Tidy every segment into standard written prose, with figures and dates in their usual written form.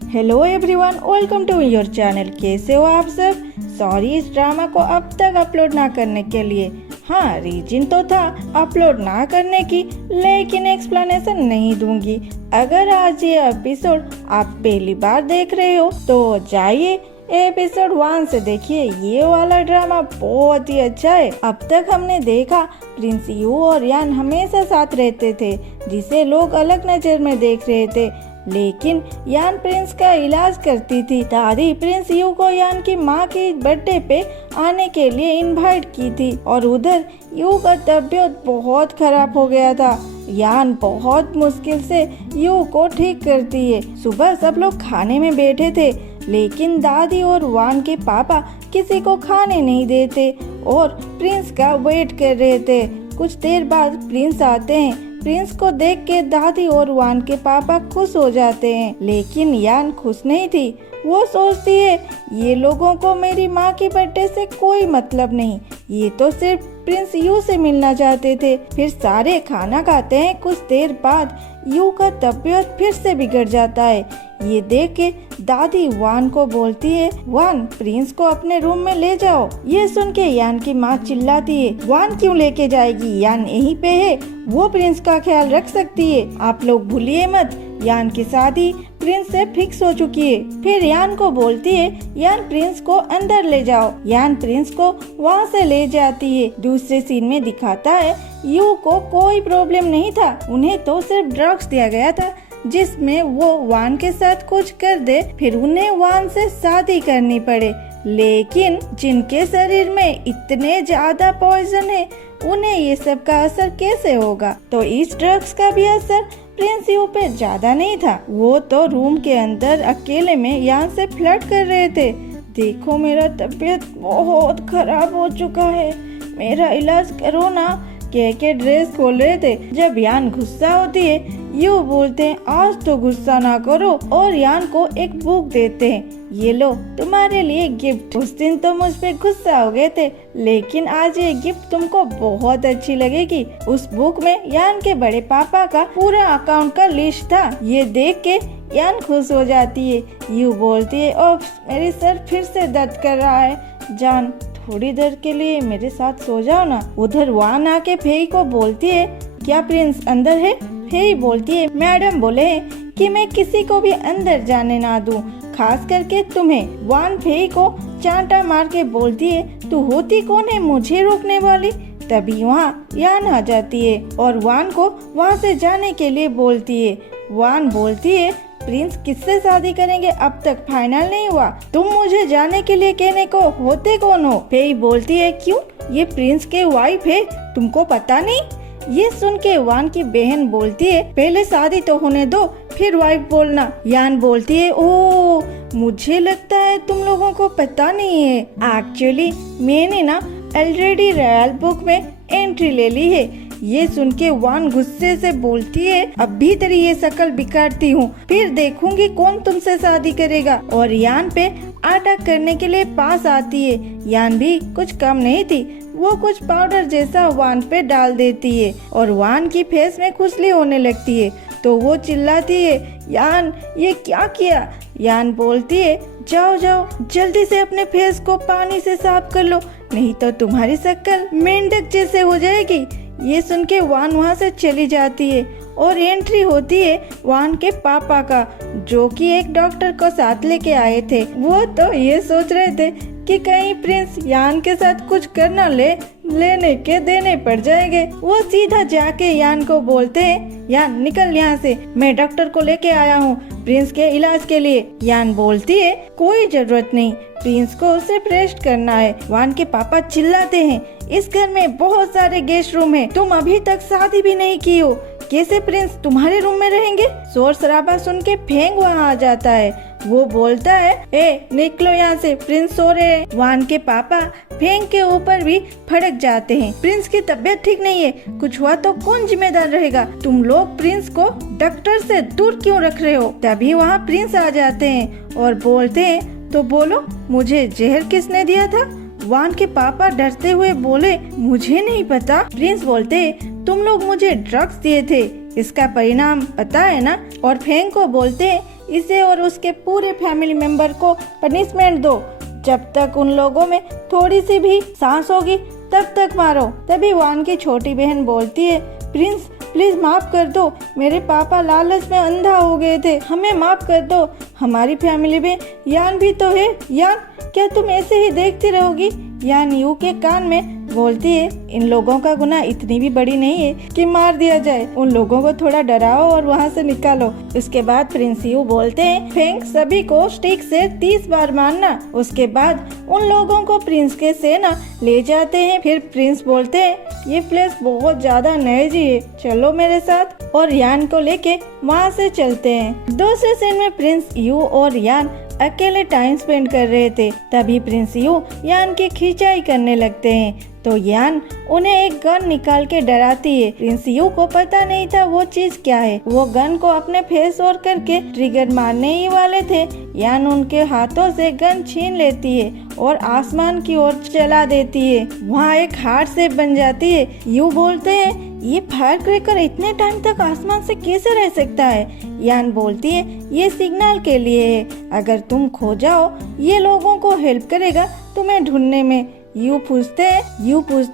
Hello everyone, welcome to your channel. कैसे हो आप सब? सॉरी इस ड्रामा को अब तक अपलोड ना करने के लिए। हाँ, रीजन तो था अपलोड ना करने की, लेकिन एक्सप्लेनेशन नहीं दूंगी। अगर आज ये एपिसोड आप पहली बार देख रहे हो तो जाइए एपिसोड 1 से देखिए। ये वाला ड्रामा बहुत ही अच्छा है। अब तक हमने देखा प्रिंस यू और यान हमेशा साथ रहते थे, जिसे लोग अलग नजर में देख रहे थे, लेकिन यान प्रिंस का इलाज करती थी। दादी प्रिंस यू को यान की माँ की बर्थडे पे आने के लिए इनवाइट की थी और उधर यू का तबीयत बहुत खराब हो गया था। यान बहुत मुश्किल से यू को ठीक करती है। सुबह सब लोग खाने में बैठे थे, लेकिन दादी और वान के पापा किसी को खाने नहीं देते और प्रिंस का वेट कर रहे थे। कुछ देर बाद प्रिंस आते हैं। प्रिंस को देख के दादी और वान के पापा खुश हो जाते हैं, लेकिन यान खुश नहीं थी। वो सोचती है ये लोगों को मेरी माँ की बर्थडे से कोई मतलब नहीं, ये तो सिर्फ प्रिंस यू से मिलना चाहते थे। फिर सारे खाना खाते हैं। कुछ देर बाद यू का तबीयत फिर से बिगड़ जाता है। ये देख के दादी वान को बोलती है, वान प्रिंस को अपने रूम में ले जाओ। ये सुन के यान की माँ चिल्लाती है, वान क्यों लेके जाएगी? यान यहीं पे है, वो प्रिंस का ख्याल रख सकती है। आप लोग भूलिए मत, यान की शादी प्रिंस से फिक्स हो चुकी है। फिर यान को बोलती है, यान प्रिंस को अंदर ले जाओ। यान प्रिंस को वहाँ से ले जाती है। दूसरे सीन में दिखाता है यू को कोई प्रॉब्लम नहीं था, उन्हें तो सिर्फ ड्रग्स दिया गया था जिसमें वो वान के साथ कुछ कर दे, फिर उन्हें वान से शादी करनी पड़े। लेकिन जिनके शरीर में इतने ज्यादा पॉइजन है, उन्हें ये सब का असर कैसे होगा? तो इस ड्रग्स का भी असर प्रिंस यू पे ज्यादा नहीं था। वो तो रूम के अंदर अकेले में यान से फ्लर्ट कर रहे थे। देखो मेरा तबीयत बहुत खराब हो चुका है, मेरा इलाज करो ना, कह के ड्रेस खोल रहे थे। जब यान गुस्सा होती है, यू बोलते हैं आज तो गुस्सा ना करो और यान को एक बुक देते हैं, ये लो तुम्हारे लिए गिफ्ट। उस दिन तो मुझ पे गुस्सा हो गए थे, लेकिन आज ये गिफ्ट तुमको बहुत अच्छी लगेगी। उस बुक में यान के बड़े पापा का पूरा अकाउंट का लिस्ट था। ये देख के यान खुश हो जाती है। यू बोलती है, ओह मेरी सर फिर से दर्द कर रहा है, जान थोड़ी देर के लिए मेरे साथ सो जाओ ना। उधर वान आके फेई को बोलती है, क्या प्रिंस अंदर है? फेई बोलती है, मैडम बोले कि मैं किसी को भी अंदर जाने ना दूं, खास करके तुम्हें। वान फेई को चांटा मार के बोलती है, तू होती कौन है मुझे रोकने वाली? तभी वहाँ यान आ जाती है और वान को वहाँ से जाने के लिए बोलती है। वान बोलती है, प्रिंस किससे शादी करेंगे अब तक फाइनल नहीं हुआ, तुम मुझे जाने के लिए कहने को होते कौन हो? फेई बोलती है, क्यों ये प्रिंस के वाइफ है, तुमको पता नहीं? ये सुन के वान की बहन बोलती है, पहले शादी तो होने दो फिर वाइफ बोलना। यान बोलती है, ओ मुझे लगता है तुम लोगों को पता नहीं है, एक्चुअली मैंने ना ऑलरेडी रॉयल बुक में एंट्री ले ली है। ये सुन के वान गुस्से से बोलती है, अभी तेरी ये शक्ल बिगाड़ती हूँ, फिर देखूंगी कौन तुमसे शादी करेगा। और यान पे अटैक करने के लिए पास आती है। यान भी कुछ कम नहीं थी, वो कुछ पाउडर जैसा वान पे डाल देती है और वान की फेस में खुजली होने लगती है। तो वो चिल्लाती है, यान ये क्या किया? यान बोलती है, जाओ जाओ जल्दी से अपने फेस को पानी से साफ कर लो, नहीं तो तुम्हारी शक्ल मेंढक जैसे हो जाएगी। ये सुन के वान वहाँ से चली जाती है और एंट्री होती है वान के पापा का, जो कि एक डॉक्टर को साथ लेके आए थे। वो तो ये सोच रहे थे कि कहीं प्रिंस यान के साथ कुछ कर न लेने के देने पड़ जाएंगे। वो सीधा जाके यान को बोलते हैं, यान निकल यहाँ से, मैं डॉक्टर को लेके आया हूँ प्रिंस के इलाज के लिए। यान बोलती है, कोई जरूरत नहीं, प्रिंस को सिर्फ रेस्ट करना है। वान के पापा चिल्लाते हैं, इस घर में बहुत सारे गेस्ट रूम हैं, तुम अभी तक शादी भी नहीं की हो, कैसे प्रिंस तुम्हारे रूम में रहेंगे? शोर शराबा सुन के फेंग वहाँ आ जाता है। वो बोलता है, ए निकलो यहाँ से, प्रिंस सो रहे हैं। वान के पापा फेंग के ऊपर भी फड़क जाते हैं, प्रिंस की तबीयत ठीक नहीं है, कुछ हुआ तो कौन जिम्मेदार रहेगा? तुम लोग प्रिंस को डॉक्टर से दूर क्यों रख रहे हो? तभी वहाँ प्रिंस आ जाते हैं और बोलते हैं, तो बोलो मुझे जहर किसने दिया था? वान के पापा डरते हुए बोले, मुझे नहीं पता। प्रिंस बोलते, तुम लोग मुझे ड्रग्स दिए थे, इसका परिणाम पता है ना? और फेंग को बोलते हैं इसे और उसके पूरे फैमिली मेंबर को पनिशमेंट दो, जब तक उन लोगों में थोड़ी सी भी सांस होगी तब तक मारो। तभी वान की छोटी बहन बोलती है, प्रिंस प्लीज माफ कर दो, मेरे पापा लालच में अंधा हो गए थे, हमें माफ कर दो। हमारी फैमिली में यान भी तो है। यान, क्या तुम ऐसे ही देखती रहोगी? यान यू के कान में बोलती है, इन लोगों का गुनाह इतनी भी बड़ी नहीं है कि मार दिया जाए, उन लोगों को थोड़ा डराओ और वहाँ से निकालो। इसके बाद प्रिंस यू बोलते हैं, फेंग सभी को स्टिक से 30 बार मारना। उसके बाद उन लोगों को प्रिंस के सेना ले जाते हैं। फिर प्रिंस बोलते हैं, ये प्लेस बहुत ज्यादा नॉइजी है, चलो मेरे साथ, और यान को लेके वहाँ से चलते हैं। दूसरे सीन में प्रिंस यू और यान अकेले टाइम स्पेंड कर रहे थे। तभी प्रिंस यू यान की खिंचाई करने लगते हैं, तो यान उन्हें एक गन निकाल के डराती है। प्रिंस यू को पता नहीं था वो चीज क्या है। वो गन को अपने फेस और करके ट्रिगर मारने ही वाले थे। यान उनके हाथों से गन छीन लेती है और आसमान की ओर चला देती है। वहाँ एक हार्ट शेप बन जाती है। यू बोलते हैं, ये फायर क्रैकर इतने टाइम तक आसमान से कैसे रह सकता है? यान बोलती है, ये सिग्नल के लिए है, अगर तुम खो जाओ ये लोगों को हेल्प करेगा तुम्हें ढूंढने में। यू पूछते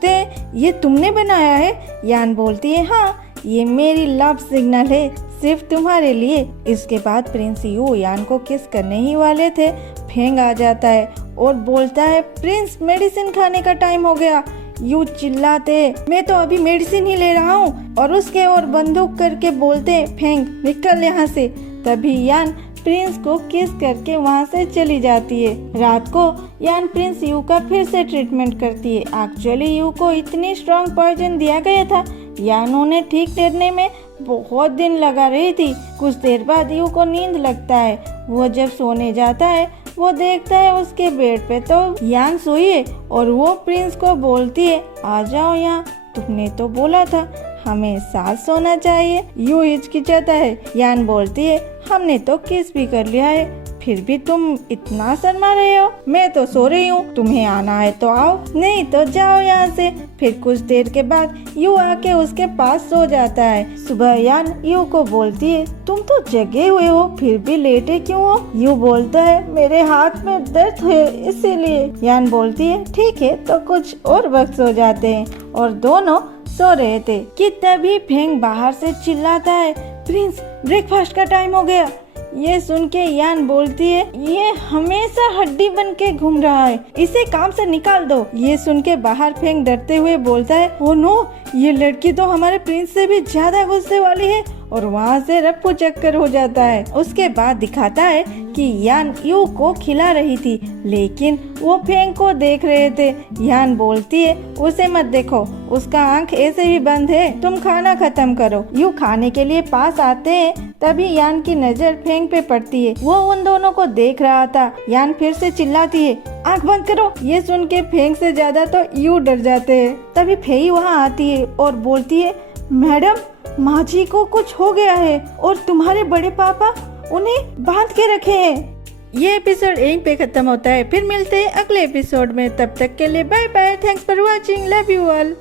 हैं, ये तुमने बनाया है? यान बोलती है, हाँ, ये मेरी लव सिग्नल है, सिर्फ तुम्हारे लिए। इसके बाद प्रिंस यू यान को किस करने ही वाले थे, फेंग आ जाता है और बोलता है, प्रिंस मेडिसिन खाने का टाइम हो गया। यू चिल्लाते, मैं तो अभी मेडिसिन ही ले रहा हूँ, और उसके और बंदूक करके बोलते, फेंग निकल यहाँ से। तभी यान प्रिंस को किस करके वहाँ से चली जाती है। रात को यान प्रिंस यू का फिर से ट्रीटमेंट करती है। एक्चुअली यू को इतनी स्ट्रॉन्ग पॉइजन दिया गया था, यान उन्हें ठीक करने में बहुत दिन लगा रही थी। कुछ देर बाद यू को नींद लगता है। वो जब सोने जाता है वो देखता है उसके बेड पे तो यान सोई है, और वो प्रिंस को बोलती है, आ जाओ यहाँ, तुमने तो बोला था हमें साथ सोना चाहिए। यू हिचकिचाता है। यान बोलती है, हमने तो किस भी कर लिया है, फिर भी तुम इतना शर्मा रहे हो। मैं तो सो रही हूँ, तुम्हें आना है तो आओ, नहीं तो जाओ यहाँ से। फिर कुछ देर के बाद यू आके उसके पास सो जाता है। सुबह यान यू को बोलती है, तुम तो जगे हुए हो, फिर भी लेटे क्यों हो? यू बोलता है, मेरे हाथ में दर्द है इसीलिए। यान बोलती है, ठीक है, तो कुछ और वक्त सो जाते हैं। और दोनों सो रहे थे कि तभी फेंग बाहर से चिल्लाता है, प्रिंस ब्रेकफास्ट का टाइम हो गया। ये सुन के यान बोलती है, ये हमेशा हड्डी बन के घूम रहा है, इसे काम से निकाल दो। ये सुन के बाहर फेंग डरते हुए बोलता है, ओ नो, ये लड़की तो हमारे प्रिंस से भी ज्यादा गुस्से वाली है, और वहाँ से रफ्फू चक्कर हो जाता है। उसके बाद दिखाता है कि यान यू को खिला रही थी, लेकिन वो फेंग को देख रहे थे। यान बोलती है, उसे मत देखो, उसका आंख ऐसे भी बंद है, तुम खाना खत्म करो। यू खाने के लिए पास आते हैं, तभी यान की नजर फेंग पे पड़ती है। वो उन दोनों को देख रहा था। यान फिर से चिल्लाती है, आंख बंद करो। ये सुन के फेंग से ज्यादा तो यू डर जाते हैं। तभी फेई वहाँ आती है और बोलती है, मैडम, माँ जी को कुछ हो गया है और तुम्हारे बड़े पापा उन्हें बांध के रखे हैं। ये एपिसोड यहीं पे खत्म होता है। फिर मिलते हैं अगले एपिसोड में। तब तक के लिए bye bye. Thanks for watching. Love you all.